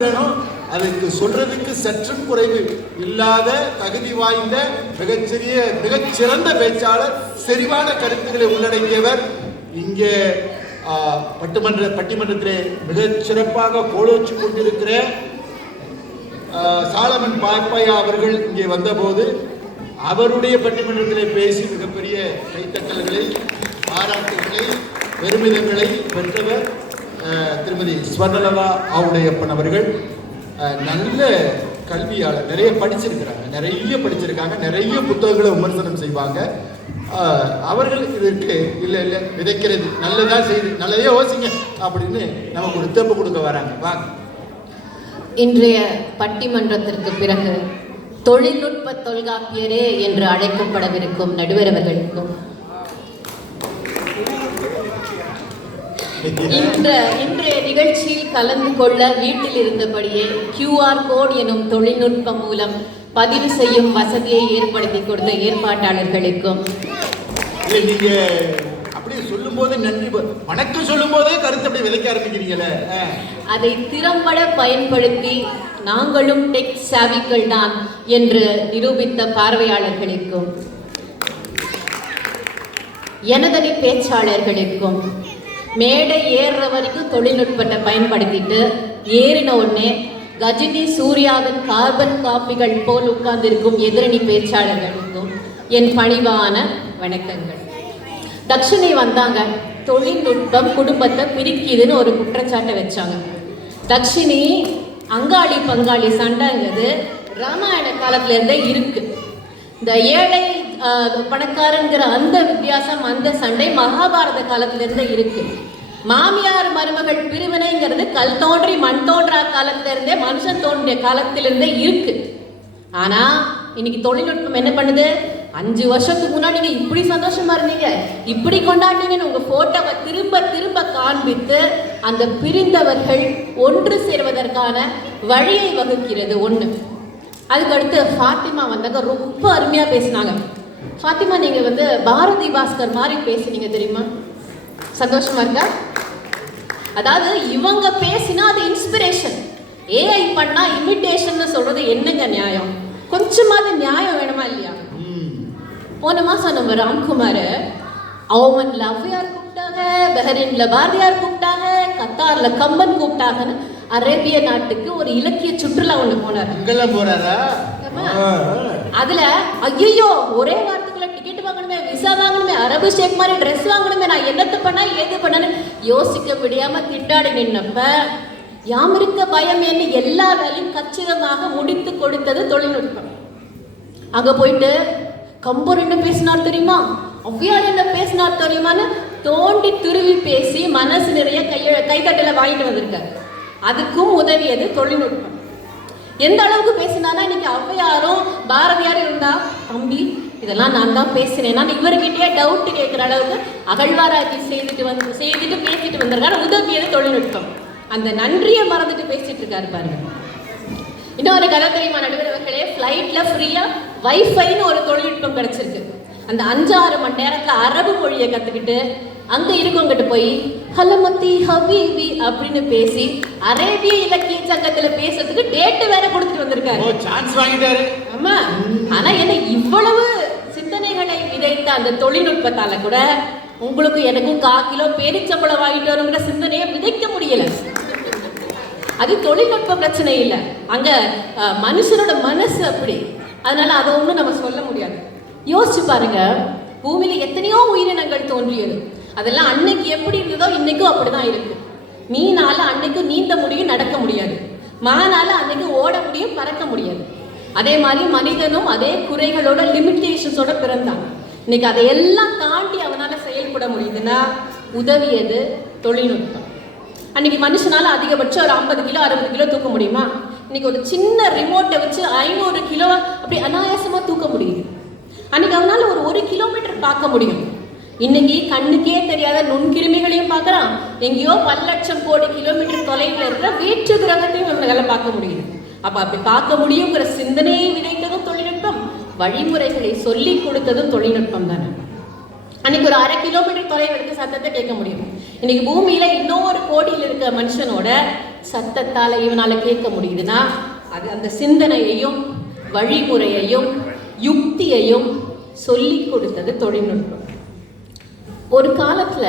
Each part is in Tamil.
வேணும் அதுக்கு சொல்றதுக்கு சற்றும் குறைவு. இல்லாத தகுதி வாய்ந்த மிகச்சிறிய மிகச்சிறந்த பேச்சாளர் செறிவான கருத்துக்களை உள்ளடங்கியவர் இங்கே பட்டுமன்ற பட்டிமன்றத்திலே மிகச் சிறப்பாக கோலோச்சு கொண்டிருக்கிற சாலமன் பாப்பையா அவர்கள் இங்கே வந்தபோது அவருடைய பட்டிமன்றத்திலே பேசி மிகப்பெரிய கைத்தட்டல்களை பாராட்டுகளை பெருமிதங்களை பெற்றவர். திருமதி ஸ்வர்ணலதா ஆவுடையப்பன் அவர்கள் நல்ல கல்வியாளர் நிறைய படிச்சிருக்கிறாங்க. நிறைய படிச்சிருக்காங்க. நிறைய புத்தகங்களை விமர்சனம் செய்வாங்க. அவர்கள் இதற்கு இல்லை இல்லை விதைக்கிறது. நல்லதா செய்து நல்லதே யோசிங்க அப்படின்னு நமக்கு ஒரு தெப்பு கொடுக்க வராங்க. வாங்க இன்றைய பட்டிமன்றத்திற்கு பிறகு தொழில்நுட்ப தொல்காப்பியரே என்று அழைக்கப்படவிருக்கும் நடுவர் அவர்களுக்கும் இன்ற இன்றைய நிகழ்ச்சியில் கலந்து கொள்ள வீட்டில் இருந்தபடியே QR கோட் எனும் தொழில்நுட்பம் மூலம் பதிவு செய்யும் வசதியை ஏற்படுத்தி கொடுத்த ஏற்பாட்டாளர்களுக்கும் இல்லை நீங்க அப்படியே சொல்லும்போது நன்றி ப- வணக்கம் சொல்லும் போதே கருத்து விதைக்க ஆரம்பிக்கிறீங்களே. அதை திறம்பட பயன்படுத்தி நாங்களும் டெக் சாவிக்கள் தான் என்று நிரூபித்த பார்வையாளர்களுக்கும் எனதனி பேச்சாளர்களுக்கும் மேடை ஏறுற வரைக்கும் தொழில்நுட்பத்தை பயன்படுத்திட்டு ஏறின உடனே கஜினி சூர்யாவின் கார்பன் காப்பிகள் போல் உட்கார்ந்திருக்கும் எதிரணி பேச்சாளர்களுக்கும் என் பணிவான வணக்கங்கள். தக்ஷிணி வந்தாங்க. தொழில்நுட்பம் குடும்பத்தை பிரிக்குதுன்னு ஒரு குற்றச்சாட்டை வச்சாங்க. தக்ஷிணி அங்காளி பங்காளி சண்டைங்கிறது ராமாயண காலத்துல இருந்தே இருக்கு. இந்த ஏழை பணக்காரங்கிற அந்த வித்தியாசம் அந்த சண்டை மகாபாரத காலத்திலிருந்து இருக்கு. மாமியார் மருமகள் பிரிவினைங்கிறது கல் தோன்றி மண் தோன்றா காலத்திலிருந்தே மனுஷன் தோன்றிய காலத்திலிருந்தே இருக்கு. ஆனா இன்னைக்கு தொழில்நுட்பம் என்ன பண்ணுது? அஞ்சு வருஷத்துக்கு முன்னாடி நீங்க இப்படி சந்தோஷமா இருந்தீங்க. இப்படி கொண்டாடினீங்கன்னு உங்க போட்டோவை திரும்ப திரும்ப காண்பித்து அந்த பிரிந்தவர்கள் ஒன்று சேர்வதற்கான வழியை வகுக்கிறது ஒண்ணு. அதுக்கடுத்து ஃபாத்திமா வந்தாங்க ரொம்ப அருமையா பேசினாங்க. ஃபாத்திமா நீங்க வந்து பாரதி பாஸ்கர் மாதிரி பேசுனீங்க தெரியுமா? சந்தோஷமா இருக்கா? அதாவது இவங்க பேசினா அது இன்ஸ்பிரேஷன் ஏஐ பண்ணா இமிட்டேஷன் சொல்றது என்னங்க நியாயம்? கொஞ்சமாவது நியாயம் வேணுமா இல்லையா. போன மாசம் நம்ம ராம்குமார் ஓமன்ல ஔவையார் கூப்பிட்டாங்க பஹ்ரைன்ல பாரதியார் கூப்பிட்டாங்க கத்தார்ல கம்பன் கூப்பிட்டாங்கன்னு அரேபிய நாட்டுக்கு ஒரு இலக்கிய சுற்றுலா ஒண்ணு போனார். போறாரா? அதுல ஐயோ ஒரே வாரத்துக்குள்ள டிக்கெட் வாங்கணுமே விசா வாங்கணுமே அரபு ஷேக் மாதிரி ட்ரெஸ் வாங்கணுமே நான் என்னத்தை பண்ணா ஏது பண்ணனு யோசிக்க முடியாம திண்டாடி நின்னப்ப யாமிருக்க பயம் என்ன? எல்லா வேலையும் கச்சிதமாக முடித்து கொடுத்தது தொழில்நுட்பம். அங்க போயிட்டு கம்பர் என்ன பேசினார் தெரியுமா? அவ்வியார் என்ன பேசினார் தெரியுமான்னு தோண்டி துருவி பேசி மனசு நிறைய கைய கைத்தட்டல வாங்கிட்டு வந்திருக்காரு. அதுக்கும் உதவியது தொழில்நுட்பம். எந்த அளவுக்கு பேசினானா இன்னைக்கு ஔவையாரும் பாரதியாரும் இருந்தா தம்பி இதெல்லாம் நான் தான் பேசினேன். நான் இவர்கிட்டயே டவுட் கேட்குற அளவுக்கு அகழ்வாராய்ச்சி செய்துட்டு வந்து செய்துட்டு பேசிட்டு வந்திருக்காரு. உதவியது தொழில்நுட்பம்? அந்த நன்றியை மறந்துட்டு பேசிட்டு இருக்காரு பாருங்க. இன்னொரு கதை தெரியுமா நடுவர் அவர்களே? ஃப்ளைட்ல ஃப்ரீயா வைஃபைன்னு ஒரு தொழில்நுட்பம் கிடைச்சிருக்கு. அந்த அஞ்சாறு மணி நேரத்தில் அரபு மொழியை கற்றுக்கிட்டு அங்க இருக்கவங்கிட்ட போய் ஹலமத்தி ஹபீபி அப்படின்னு பேசி அரேபிய இலக்கிய சங்கத்துல பேசுறதுக்கு டேட்டு வேற கொடுத்துட்டு வந்திருக்காரு. சான்ஸ் வாங்கிட்டாரு. ஆமா. ஆனா என்ன இவ்வளவு சிந்தனைகளை விதைத்த அந்த தொழில்நுட்பத்தால கூட உங்களுக்கு எனக்கும் கா கிலோ பேரிச்சம்பளம் வாங்கிட்டு வருங்கிற சிந்தனையை விதைக்க முடியல. அது தொழில்நுட்ப பிரச்சனை இல்லை. அங்க மனுஷனோட மனசு அப்படி. அதனால அதை ஒன்றும் நம்ம சொல்ல முடியாது. யோசிச்சு பாருங்க. பூமியில எத்தனையோ உயிரினங்கள் தோன்றியது. அதெல்லாம் அன்னைக்கு எப்படி இருந்ததோ இன்னைக்கும் அப்படிதான் இருக்கு. மீனால அன்னைக்கு நீந்த முடியும் நடக்க முடியாது. மானால அன்னைக்கு ஓட முடியும் பறக்க முடியாது. அதே மாதிரி மனிதனும் அதே குறைகளோட லிமிட்டேஷன்ஸோட பிறந்தான். இன்னைக்கு அதையெல்லாம் தாண்டி அவனால செயல்பட முடியுதுன்னா உதவியது தொழில்நுட்பம். அன்னைக்கு மனுஷனால அதிகபட்சம் ஒரு ஐம்பது கிலோ அறுபது கிலோ தூக்க முடியுமா? இன்னைக்கு ஒரு சின்ன ரிமோட்டை வச்சு ஐநூறு கிலோ அப்படி அனாயாசமா தூக்க முடியுது. அன்னைக்கு அவனால ஒரு ஒரு கிலோமீட்டர் பார்க்க முடியும். இன்னைக்கு கண்ணுக்கே தெரியாத நுண்கிருமிகளையும் பார்க்கலாம். எங்கேயோ பல லட்சம் கோடி கிலோமீட்டர் தொலைவில் இருக்கிற வீட்டு கிரகத்தையும் நம்மளால பார்க்க முடியுது. அப்ப அப்படி பார்க்க முடியுங்கிற சிந்தனையை விதைத்ததும் தொழில்நுட்பம். வழிமுறைகளை சொல்லி கொடுத்ததும் தொழில்நுட்பம் தானே. அன்னைக்கு ஒரு அரை கிலோமீட்டர் தொலைவில் இருக்க சத்தத்தை கேட்க முடியும். இன்னைக்கு பூமியில இன்னொரு கோடியில் இருக்க மனுஷனோட சத்தத்தால இவனால கேட்க முடியுதுன்னா அது அந்த சிந்தனையையும் வழிமுறையையும் யுக்தியையும் சொல்லி கொடுத்தது தொழில்நுட்பம். ஒரு காலத்துல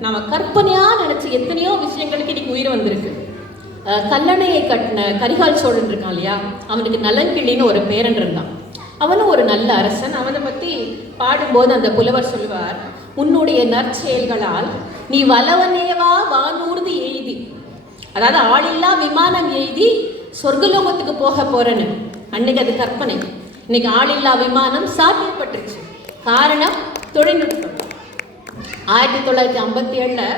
நம்ம கற்பனையா நினைச்ச எத்தனையோ விஷயங்களுக்கு இன்னைக்கு உயிர் வந்திருக்கு. கல்லணையை கட்டின கரிகால் சோழன் இருக்கான் இல்லையா? அவனுக்கு நலங்கிள்ளின்னு ஒரு பேரன் இருந்தான். அவனும் ஒரு நல்ல அரசன். அவனை பத்தி பாடும்போது அந்த புலவர் சொல்லுவார் உன்னுடைய நற்செயல்களால் நீ வலவனேவா வானூர்ந்து எய்தி. அதாவது ஆளில்லா விமானம் எய்தி சொர்க்கலோகத்துக்கு போக போறேன்னு. அன்னைக்கு அது கற்பனை. இன்னைக்கு ஆளில்லா விமானம் சாத்தியப்பட்டுருச்சு. காரணம் தொழில்நுட்பம். ஆயிரத்தி தொள்ளாயிரத்தி ஐம்பத்தி ஏழில்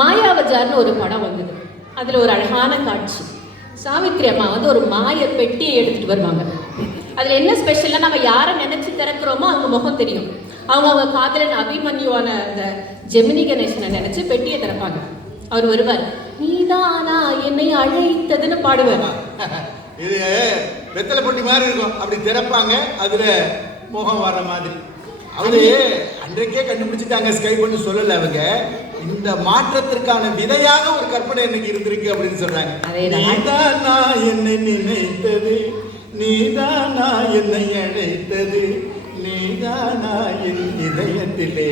மாயாவஜார்னு ஒரு படம் வந்தது. அதில் ஒரு அழகான காட்சி. சாவித்ரி அம்மா வந்து ஒரு மாய பெட்டியை எடுத்துகிட்டு வருவாங்க. அதில் என்ன ஸ்பெஷல்னா நம்ம யாரை நினச்சி திறக்கிறோமோ அவங்க முகம் தெரியும். அவங்க அவங்க காதலன் அபிமன்யுவான அந்த ஜெமினி கணேசனை நினச்சி பெட்டியை திறப்பாங்க. அவர் வருவார். நீதானா என்னை அழைத்ததுன்னு பாடுவார். இது வெத்தலை பொட்டி மாதிரி இருக்கும். அப்படி திறப்பாங்க. அதில் முகம் வர மாதிரி. அவரு அன்றைக்கே கண்டுபிடிச்சிட்டாங்க ஸ்கைப்னு சொல்லல அவங்க. இந்த மாற்றத்திற்கான விதையாக ஒரு கற்பனை இன்னைக்கு இருந்திருக்கு அப்படின்னு சொல்றாங்க. நீதானா என்னை நினைத்தது? நீதானா என்னை அழைத்தது? நீதானா என் இதயத்திலே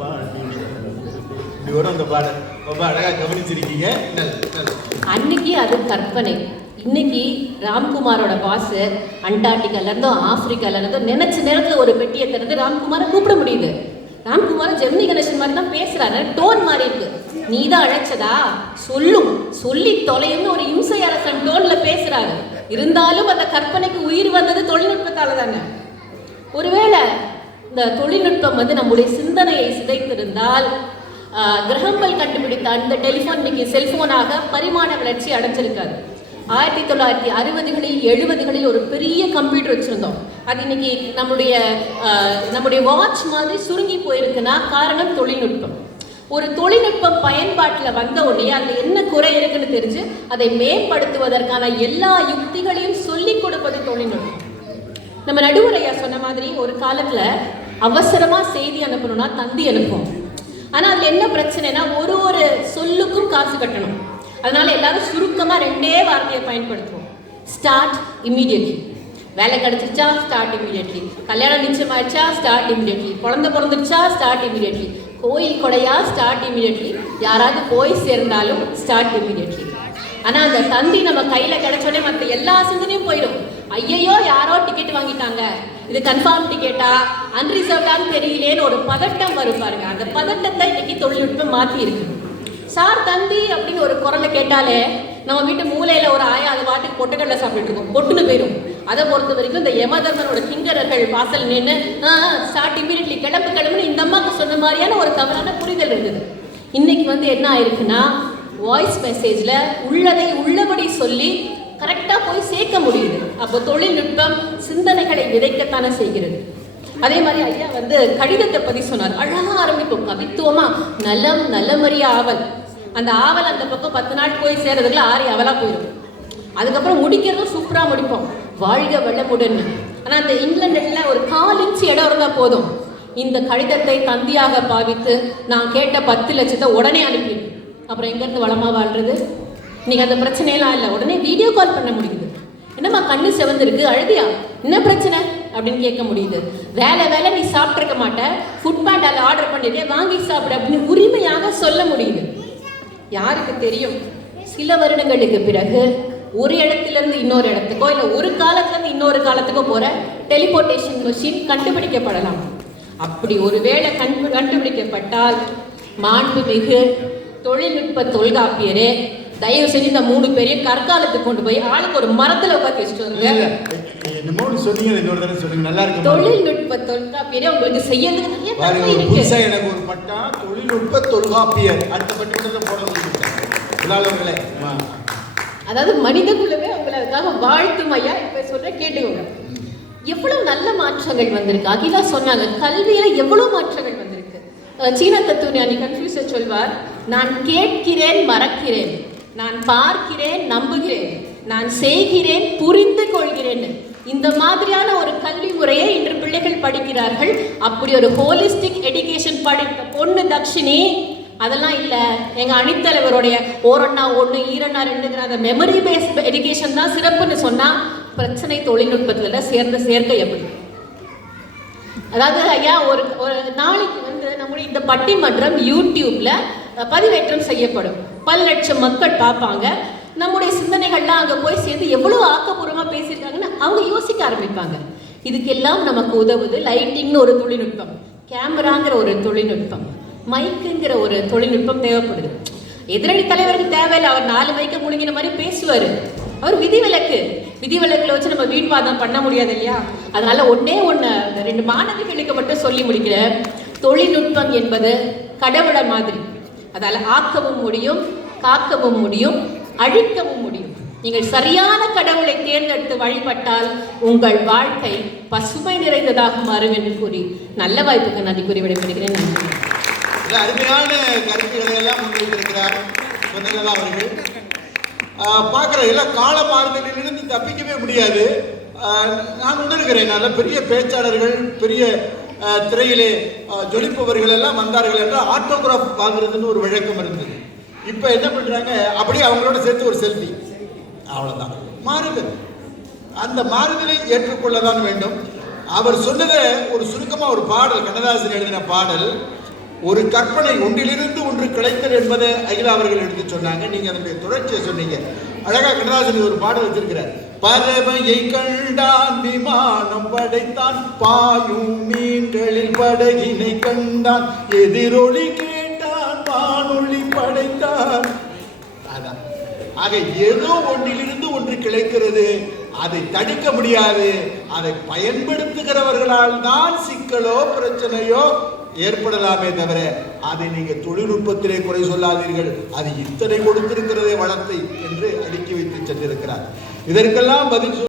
பாடி இப்படி வரும் அந்த பாடல். ரொம்ப அழகா கவனிச்சிருக்கீங்க. அன்னைக்கு அது கற்பனை. இன்னைக்கு ராம்குமாரோட பாஸ் அண்டார்டிகாலேருந்தோ இருந்தோ நினச்ச நேரத்தில் நினைச்ச ஒரு பெட்டியை திறந்து ராம்குமாரை கூப்பிட முடியுது. ராம்குமார் ஜெமினி கணேசன் மாதிரி தான் பேசுறாரு. டோன் மாறி இருக்கு. நீ தான் அழைச்சதா? சொல்லும். சொல்லி தொலையும்னு ஒரு இம்சை அரசன் டோன்ல பேசுறாரு. இருந்தாலும் அந்த கற்பனைக்கு உயிர் வந்தது தொழில்நுட்பத்தால தானே. ஒருவேளை இந்த தொழில்நுட்பம் வந்து நம்முடைய சிந்தனையை சிதைத்திருந்தால் கிரகங்கள் கண்டுபிடித்த அந்த டெலிஃபோன் இன்னைக்கு செல்போனாக பரிமாண வளர்ச்சி அடைஞ்சிருக்காது. ஆயிரத்தி தொள்ளாயிரத்தி அறுபதுகளில் எழுபதுகளில் ஒரு பெரிய கம்ப்யூட்டர் வச்சுருந்தோம். அது இன்னைக்கு நம்முடைய ஆஹ், நம்முடைய வாட்ச் மாதிரி சுருங்கி போயிருக்குன்னா காரணம் தொழில்நுட்பம். ஒரு தொழில்நுட்பம் பயன்பாட்டில் வந்த உடனே அதில் என்ன குறை இருக்குன்னு தெரிஞ்சு அதை மேம்படுத்துவதற்கான எல்லா யுக்திகளையும் சொல்லிக் கொடுப்பது தொழில்நுட்பம். நம்ம நடுவுரையா சொன்ன மாதிரி ஒரு காலத்துல அவசரமா செய்தி அனுப்பணும்னா தந்தி அனுப்புவோம். ஆனா அதுல என்ன பிரச்சனைனா ஒரு ஒரு சொல்லுக்கும் காசு கட்டணும். அதனால எல்லாரும் சுருக்கமாக ரெண்டே வார்த்தையை பயன்படுத்துவோம். ஸ்டார்ட் இம்மீடியட்லி வேலை கிடச்சிருச்சா ஸ்டார்ட் இம்மீடியட்லி கல்யாணம் நிச்சயமாயிடுச்சா ஸ்டார்ட் இமீடியட்லி குழந்தை பிறந்துருச்சா? ஸ்டார்ட் இமீடியட்லி கோயில் கொடையா? ஸ்டார்ட் இமீடியட்லி யாராவது போய் சேர்ந்தாலும் ஸ்டார்ட் இமீடியட்லி ஆனால் அந்த தந்தி நம்ம கையில் கிடைச்சோடனே மற்ற எல்லா சிந்தனையும் போயிடும். ஐயையோ யாரோ டிக்கெட் வாங்கிட்டாங்க. இது கன்ஃபார்ம் டிக்கெட்டா அன்ரிசர்வ்டான்னு தெரியலேன்னு ஒரு பதட்டம் வரும் பாருங்க. அந்த பதட்டத்தை இன்னைக்கு தொழில்நுட்பம் மாற்றி இருக்கு சார் தந்தி அப்படின்னு ஒரு குரலை கேட்டாலே நம்ம வீட்டு மூலையில ஒரு ஆயா அது பாட்டுக்கு பொட்டுக்கடலை சாப்பிட்டு இருக்கோம். பொட்டுன்னு போயிடும் அதை பொறுத்த வரைக்கும் இந்த யமதர்மனோட கிங்கரர்கள் வாசல் நின்று சாட் இமீடியட்லி கிளம்பு கிளம்புன்னு இந்த அம்மாவுக்கு சொன்ன மாதிரியான ஒரு தவறான புரிதல் இருந்தது. இன்னைக்கு வந்து என்ன ஆயிருக்குன்னா வாய்ஸ் மெசேஜில் உள்ளதை உள்ளபடி சொல்லி கரெக்டாக போய் சேர்க்க முடியுது. அப்போ தொழில்நுட்பம் சிந்தனைகளை விதைக்கத்தானே செய்கிறது. அதே மாதிரி ஐயா வந்து கடிதத்தை பற்றி சொன்னார். அழகாக ஆரம்பிக்கும் கவித்துவமாக நலம் நலமறிய ஆவல். அந்த ஆவல் அந்த பக்கம் பத்து நாள் போய் சேர்றதுக்குள்ள ஆறி அவலாக போயிடும் அதுக்கப்புறம் முடிக்கிறதும் சூப்பராக முடிப்போம். வாழ்க வெள்ளமுடன் ஆனால் அந்த இங்கிலாண்டில் ஒரு கால் இன்ச்சு இடம் இருந்தால் போதும். இந்த கடிதத்தை தந்தியாக பாவித்து நான் கேட்ட பத்து லட்சத்தை உடனே அனுப்பிடும் அப்புறம் எங்கேருந்து வளமாக வாழ்றது? இன்றைக்கி அந்த பிரச்சனையெல்லாம் இல்லை. உடனே வீடியோ கால் பண்ண முடியுது. என்னம்மா கண்ணு செவந்திருக்கு? அழுதியா? என்ன பிரச்சனை? அப்படின்னு கேட்க முடியுது. வேலை வேலை நீ சாப்பிட்ருக்க மாட்டேன் ஃபுட் பேண்டால ஆர்டர் பண்ணிட்டே வாங்கி சாப்பிடு அப்படின்னு உரிமையாக சொல்ல முடியுது. யாருக்கு தெரியும்? சில வருடங்களுக்கு பிறகு ஒரு இடத்திலிருந்து இன்னொரு இடத்துக்கோ இல்லை ஒரு காலத்திலிருந்து இன்னொரு காலத்துக்கோ போற டெலிபோர்டேஷன் மிஷின் கண்டுபிடிக்கப்படலாம். அப்படி ஒருவேளை கண்டு கண்டுபிடிக்கப்பட்டால் மாண்புமிகு தொழில்நுட்ப தொல்காப்பியரே தயவு செஞ்சு இந்த மூணு பேரையும் கற்காலத்துக்கு கொண்டு போய் ஆளுக்கு ஒரு மரத்துல உட்காந்து வச்சுட்டு இருக்கு தொழில்நுட்ப தொல்காப்பியரே உங்களுக்கு செய்யறதுக்கு நிறைய ஒரு இருக்கு. புதுசா எனக்கு ஒரு பட்டா தொழில்நுட்ப தொல்காப்பியர். அடுத்த பட்டிமன்றத்தை போட முடியும் விழாளர்களே அதாவது மனித குலமே உங்களை அதுக்காக வாழ்த்தும் ஐயா. இப்ப சொல்ற கேட்டுக்கோங்க. எவ்வளவு நல்ல மாற்றங்கள் வந்திருக்கு. அகிலா சொன்னாங்க கல்வியில எவ்வளவு மாற்றங்கள் வந்திருக்கு. சீன தத்துவ ஞானி கன்ஃபியூசர் சொல்வார் நான் கேட்கிறேன் மறக்கிறேன். நான் பார்க்கிறேன் நம்புகிறேன். நான் செய்கிறேன் புரிந்து கொள்கிறேன். இந்த மாதிரியான ஒரு கல்வி முறையை இன்று பிள்ளைகள் படிக்கிறார்கள். அப்படி ஒரு ஹோலிஸ்டிக் எடுகேஷன் படித்த பொண்ணு தக்ஷினி அதெல்லாம் இல்லை. எங்கள் அணித்தலைவருடைய ஓரண்ணா ஒன்று ஈரண்ணா ரெண்டுங்கிற அந்த மெமரி பேஸ் எஜுகேஷன் தான் சிறப்புன்னு சொன்னால் பிரச்சனை தொழில்நுட்பத்தில் சேர்ந்த சேர்க்கை எப்படி அதாவது ஐயா ஒரு ஒரு நாளைக்கு வந்து நம்முடைய இந்த பட்டிமன்றம் யூடியூப்ல பதிவேற்றம் செய்யப்படும். பல லட்சம் மக்கள் பார்ப்பாங்க. நம்முடைய சிந்தனைகள்லாம் அங்கே போய் சேர்ந்து எவ்வளோ ஆக்கப்பூர்வமாக பேசியிருக்காங்கன்னு அவங்க யோசிக்க ஆரம்பிப்பாங்க. இதுக்கெல்லாம் நமக்கு உதவுது லைட்டிங்னு ஒரு தொழில்நுட்பம். கேமராங்கிற ஒரு தொழில்நுட்பம். மைக்குங்கிற ஒரு தொழில்நுட்பம் தேவைப்படுது. எதிரணி தலைவருக்கு தேவையில்லை அவர் நாலு மைக்க முழுங்கின மாதிரி பேசுவார். அவர் விதிவிலக்கு. விதிவிலக்கில் வச்சு நம்ம வீண்வாதம் பண்ண முடியாது இல்லையா? அதனால ஒன்னே ஒன்று ரெண்டு மாணவிகளுக்கு மட்டும் சொல்லி முடிக்கிற தொழில்நுட்பம் என்பது கடவுளை மாதிரி. அதால் ஆக்கவும் முடியும் காக்கவும் முடியும் அழிக்கவும் முடியும். நீங்கள் சரியான கடவுளை தேர்ந்தெடுத்து வழிபட்டால் உங்கள் வாழ்க்கை பசுமை நிறைந்ததாக மாறும் என்று கூறி நல்ல வாய்ப்புக்கு நன்றி கூறி விடைபெறுகிறேன். நன்றி. மிக அருமையான கருத்துக்களை எல்லாம் முன்வைத்திருக்கிறார் சொன்னதா அவர்கள். பார்க்குற எல்லாம் கால மாறுதலிலிருந்து தப்பிக்கவே முடியாது. நான் உணர்கிறேன் நல்ல பெரிய பேச்சாளர்கள் பெரிய திரையிலே ஜொலிப்பவர்கள் எல்லாம் வந்தார்கள் என்றால் ஆட்டோகிராஃப் வாங்குறதுன்னு ஒரு வழக்கம் இருந்தது. இப்போ என்ன பண்ணுறாங்க அப்படியே அவங்களோட சேர்த்து ஒரு செல்ஃபி. அவ்வளோதான் மாறுதல். அந்த மாறுதலை ஏற்றுக்கொள்ளதான் வேண்டும். அவர் சொன்னதை ஒரு சுருக்கமாக ஒரு பாடல் கண்ணதாசன் எழுதின பாடல். ஒரு கற்பனை ஒன்றிலிருந்து ஒன்று கிடைத்தது என்பதை அகிலா அவர்கள் எடுத்து சொன்னாங்க. நீங்க அதனுடைய தொடர்ச்சியை சொன்னீங்க. அழகா கண்ணதாசன் ஒரு பாடல் வச்சிருக்கிறார். பறவையை கண்டான் விமானம் படைத்தான் பாயும் மீன்களில் படகினை கண்டான் எதிரொலி கேட்டான் வானொலி படைத்தான். அதான். ஆக ஏதோ ஒன்றிலிருந்து ஒன்று கிளைக்கிறது அதை தடுக்க முடியாது. அதை பயன்படுத்துகிறவர்களால் தான் சிக்கலோ பிரச்சனையோ ஏற்படலாமே தவிர அதை நீங்கள் தொழில்நுட்பத்திலே குறை சொல்லாதீர்கள். அது இத்தனை கொடுத்திருக்கிறதே வளத்தை என்று அடுக்கி வைத்து சென்றிருக்கிறார். இதற்கெல்லாம் பதில் சொல்